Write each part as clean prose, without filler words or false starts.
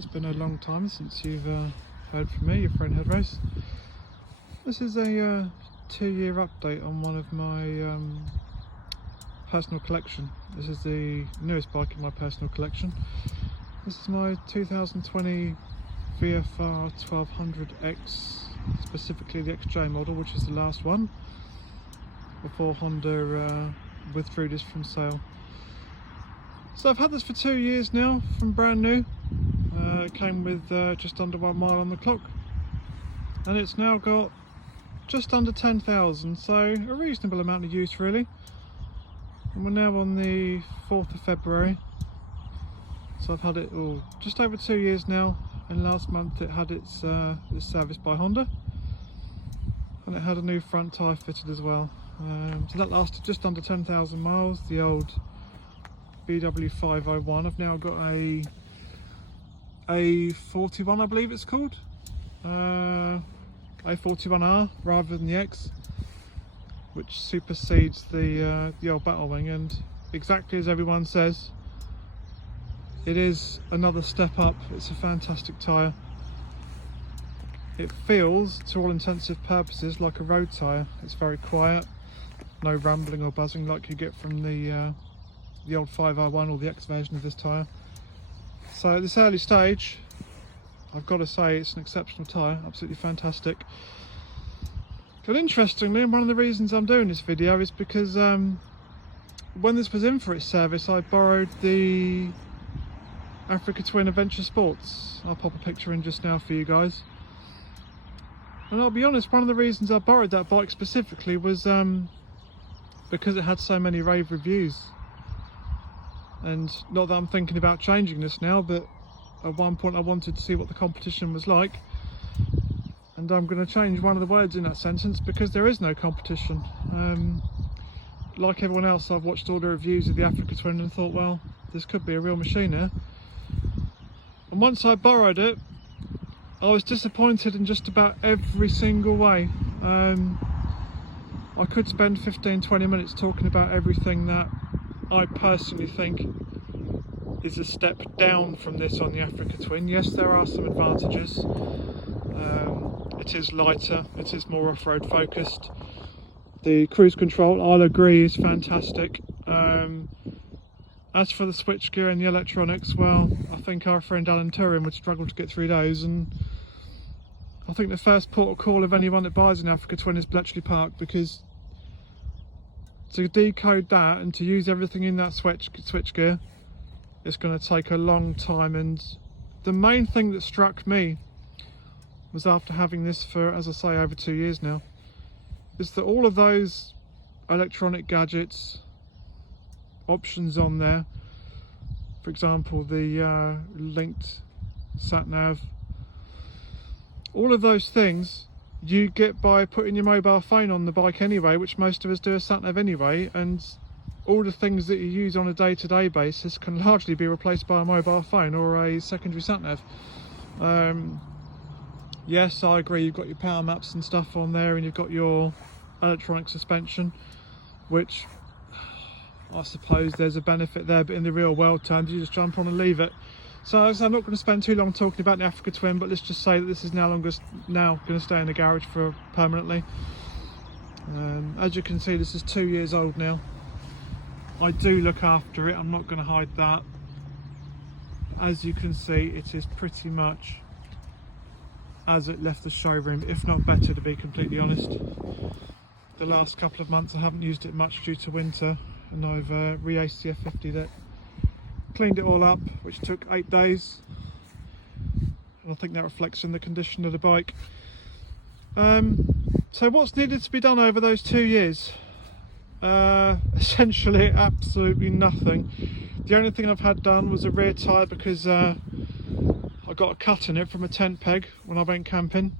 it's been a long time since you've heard from me, your friend Headrace. This is a 2-year update on one of my personal collection. This is the newest bike in my personal collection. This is my 2020 VFR1200X, specifically the XJ model, which is the last one before Honda withdrew this from sale. So I've had this for 2 years now, from brand new. It came with just under 1 mile on the clock, and it's now got just under 10,000, so a reasonable amount of use really. And we're now on the 4th of February, so I've had it just over 2 years now, and last month it had its service by Honda, and it had a new front tyre fitted as well. So that lasted just under 10,000 miles, the old VW501. I've now got a 41, I believe it's called, A41R rather than the X, which supersedes the old Battlewing, and exactly as everyone says, it is another step up. It's a fantastic tyre. It feels, to all intensive purposes, like a road tyre. It's very quiet, no rumbling or buzzing like you get from the old 5R1 or the X version of this tyre. So at this early stage, I've got to say it's an exceptional tyre, absolutely fantastic. But interestingly, and one of the reasons I'm doing this video is because when this was in for its service, I borrowed the Africa Twin Adventure Sports. I'll pop a picture in just now for you guys. And I'll be honest, one of the reasons I borrowed that bike specifically was because it had so many rave reviews. And not that I'm thinking about changing this now, but at one point I wanted to see what the competition was like, and I'm going to change one of the words in that sentence because there is no competition. Like everyone else, I've watched all the reviews of the Africa Twin and thought, well, this could be a real machine here. And once I borrowed it, I was disappointed in just about every single way. I could spend 15-20 minutes talking about everything that I personally think is a step down from this on the Africa Twin. Yes, there are some advantages. It is lighter, it is more off-road focused. The cruise control, I'll agree, is fantastic. As for the switchgear and the electronics, well, I think our friend Alan Turing would struggle to get through those, and I think the first port of call of anyone that buys an Africa Twin is Bletchley Park, because to decode that and to use everything in that switchgear, it's going to take a long time. And the main thing that struck me was, after having this for, as I say, over 2 years now, is that all of those electronic gadgets, options on there, for example the linked sat nav, all of those things you get by putting your mobile phone on the bike anyway, which most of us do a sat nav anyway, and all the things that you use on a day-to-day basis can largely be replaced by a mobile phone or a secondary sat nav. Yes, I agree, you've got your power maps and stuff on there, and you've got your electronic suspension, which I suppose there's a benefit there, but in the real world terms, you just jump on and leave it. So I'm not going to spend too long talking about the Africa Twin, but let's just say that this is now going to stay in the garage for permanently. As you can see, this is 2 years old now. I do look after it, I'm not going to hide that. As you can see, it is pretty much as it left the showroom, if not better, to be completely honest. The last couple of months I haven't used it much due to winter, and I've re-aced the F50 that cleaned it all up, which took 8 days, and I think that reflects in the condition of the bike. So what's needed to be done over those 2 years? Essentially absolutely nothing. The only thing I've had done was a rear tyre, because I got a cut in it from a tent peg when I went camping.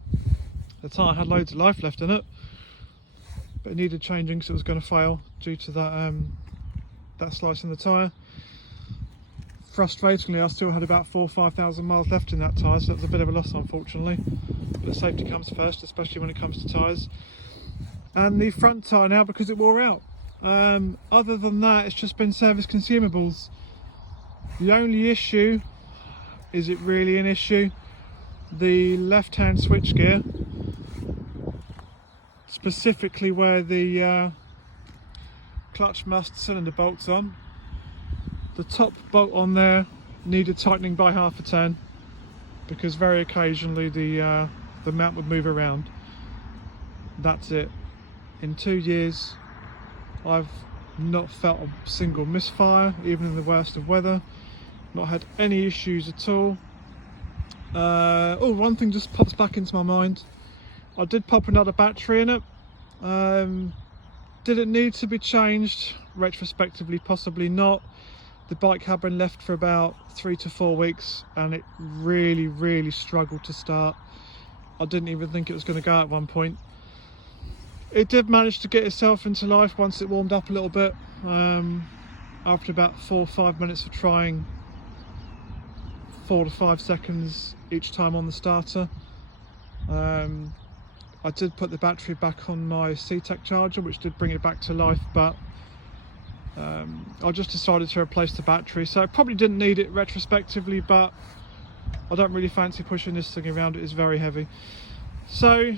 The tyre had loads of life left in it, but it needed changing because it was going to fail due to that slice in the tyre. Frustratingly, I still had about 4,000 or 5,000 miles left in that tyre, so that was a bit of a loss, unfortunately. But safety comes first, especially when it comes to tyres. And the front tyre now, because it wore out. Other than that, it's just been service consumables. The only issue is it really an issue? The left hand switchgear, specifically where the clutch must cylinder bolts on, the top bolt on there needed tightening by half a turn, because very occasionally the mount would move around. That's it. In 2 years I've not felt a single misfire, even in the worst of weather. Not had any issues at all. Oh, one thing just pops back into my mind. I did pop another battery in it. Did it need to be changed? Retrospectively, possibly not. The bike had been left for about 3 to 4 weeks and it really struggled to start. I didn't even think it was going to go at one point. It did manage to get itself into life once it warmed up a little bit. After about 4 or 5 minutes of trying 4 to 5 seconds each time on the starter. I did put the battery back on my C-Tech charger, which did bring it back to life, but I just decided to replace the battery, so I probably didn't need it retrospectively, but I don't really fancy pushing this thing around. It is very heavy. So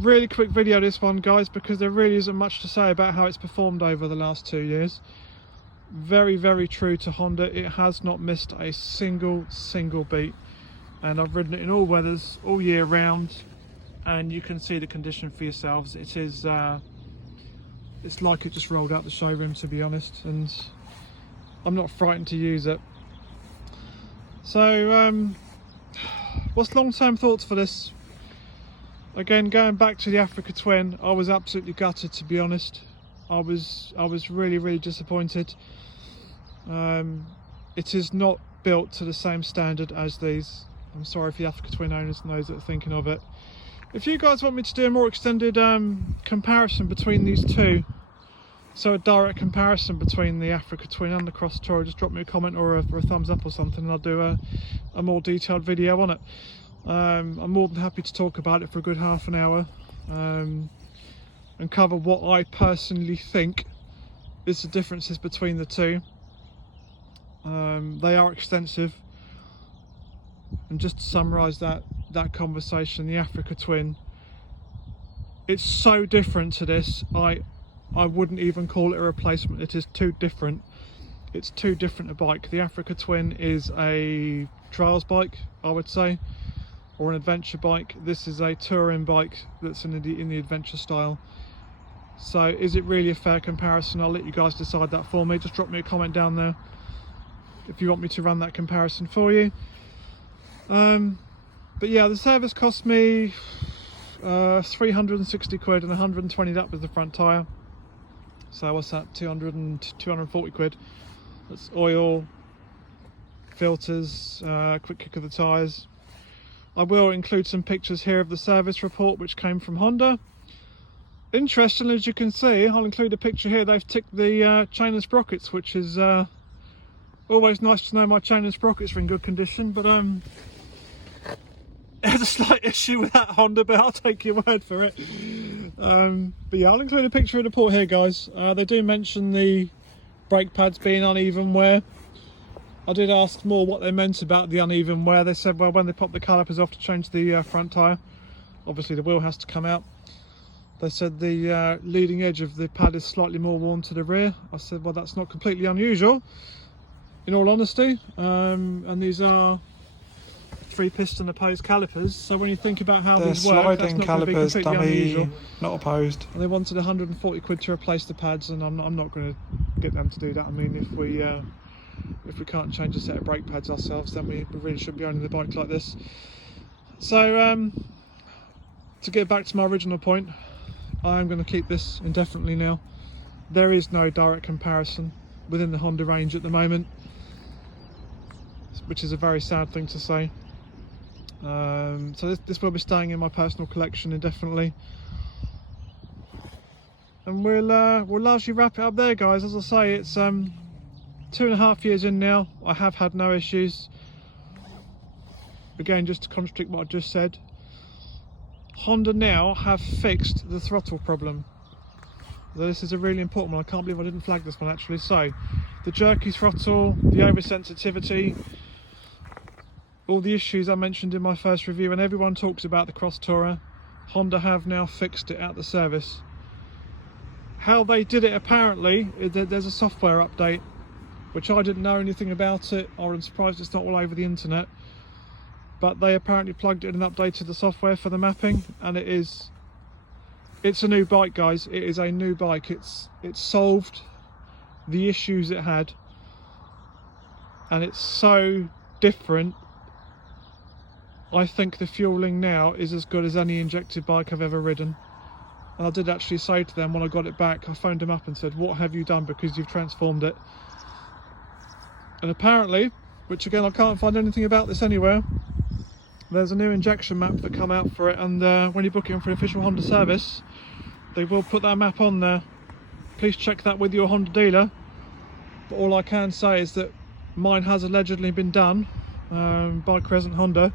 really quick video this one, guys, because there really isn't much to say about how it's performed over the last 2 years. Very true to Honda. It has not missed a single beat, and I've ridden it in all weathers all year round, and you can see the condition for yourselves. It is it's like it just rolled out the showroom, to be honest, and I'm not frightened to use it. So what's long-term thoughts for this? Again, going back to the Africa Twin, I was absolutely gutted, to be honest. I was really disappointed. It is not built to the same standard as these. I'm sorry if the Africa Twin owners and those that are thinking of it. If you guys want me to do a more extended comparison between these two, so a direct comparison between the Africa Twin and the Cross Tourer, just drop me a comment or a thumbs up or something, and I'll do a more detailed video on it. I'm more than happy to talk about it for a good half an hour and cover what I personally think is the differences between the two. They are extensive, and just to summarise that conversation, the Africa Twin, it's so different to this, I wouldn't even call it a replacement. It is too different. It's too different a bike. The Africa Twin is a trials bike, I would say, or an adventure bike. This is a touring bike that's in the adventure style. So is it really a fair comparison? I'll let you guys decide that for me. Just drop me a comment down there if you want me to run that comparison for you. But yeah, the service cost me 360 quid, and 120 that was the front tyre. So what's that, 240 quid. That's oil, filters, quick kick of the tyres. I will include some pictures here of the service report which came from Honda. Interestingly, as you can see, I'll include a picture here. They've ticked the chain and sprockets, which is always nice to know my chain and sprockets are in good condition, but there's a slight issue with that Honda, but I'll take your word for it. But yeah, I'll include a picture of the report here, guys. They do mention the brake pads being uneven wear. I did ask more what they meant about the uneven wear. They said, well, when they pop the calipers off to change the front tyre, obviously the wheel has to come out. They said the leading edge of the pad is slightly more worn to the rear. I said, well, that's not completely unusual, in all honesty. And these are 3-piston opposed calipers, so when you think about how these work, that's not going to be completely unusual. Not opposed. And they wanted 140 quid to replace the pads, and I'm not going to get them to do that. I mean, if we can't change a set of brake pads ourselves, then we really shouldn't be owning the bike like this. So to get back to my original point, I'm going to keep this indefinitely now. There is no direct comparison within the Honda range at the moment, which is a very sad thing to say. So this will be staying in my personal collection indefinitely, and we'll largely wrap it up there, guys. As I say, it's 2.5 years in now. I have had no issues. Again, just to contradict what I just said, Honda now have fixed the throttle problem. So this is a really important one. I can't believe I didn't flag this one actually. So the jerky throttle, the oversensitivity, all the issues I mentioned in my first review, and everyone talks about the Cross Tourer, Honda have now fixed it at the service. How they did it apparently, there's a software update, which I didn't know anything about it, or I'm surprised it's not all over the internet. But they apparently plugged it in and updated the software for the mapping, and it's a new bike, guys. It is a new bike. It's solved the issues it had, and it's so different. I think the fueling now is as good as any injected bike I've ever ridden. And I did actually say to them when I got it back, I phoned them up and said, what have you done, because you've transformed it. And apparently, which again I can't find anything about this anywhere, there's a new injection map that come out for it, and when you book it in for an official Honda service, they will put that map on there. Please check that with your Honda dealer. But all I can say is that mine has allegedly been done by Crescent Honda,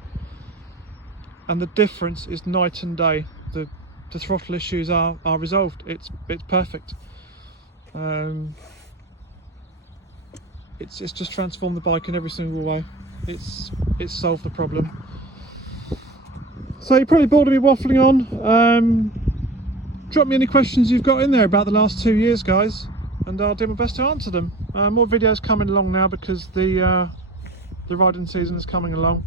and the difference is night and day. The throttle issues are resolved. It's perfect. It's just transformed the bike in every single way. It's solved the problem. So you're probably bored of me waffling on. Drop me any questions you've got in there about the last 2 years, guys, and I'll do my best to answer them. More videos coming along now because the riding season is coming along,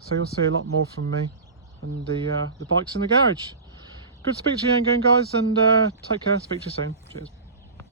so you'll see a lot more from me and the bikes in the garage. Good to speak to you again, guys, and take care. Speak to you soon. Cheers.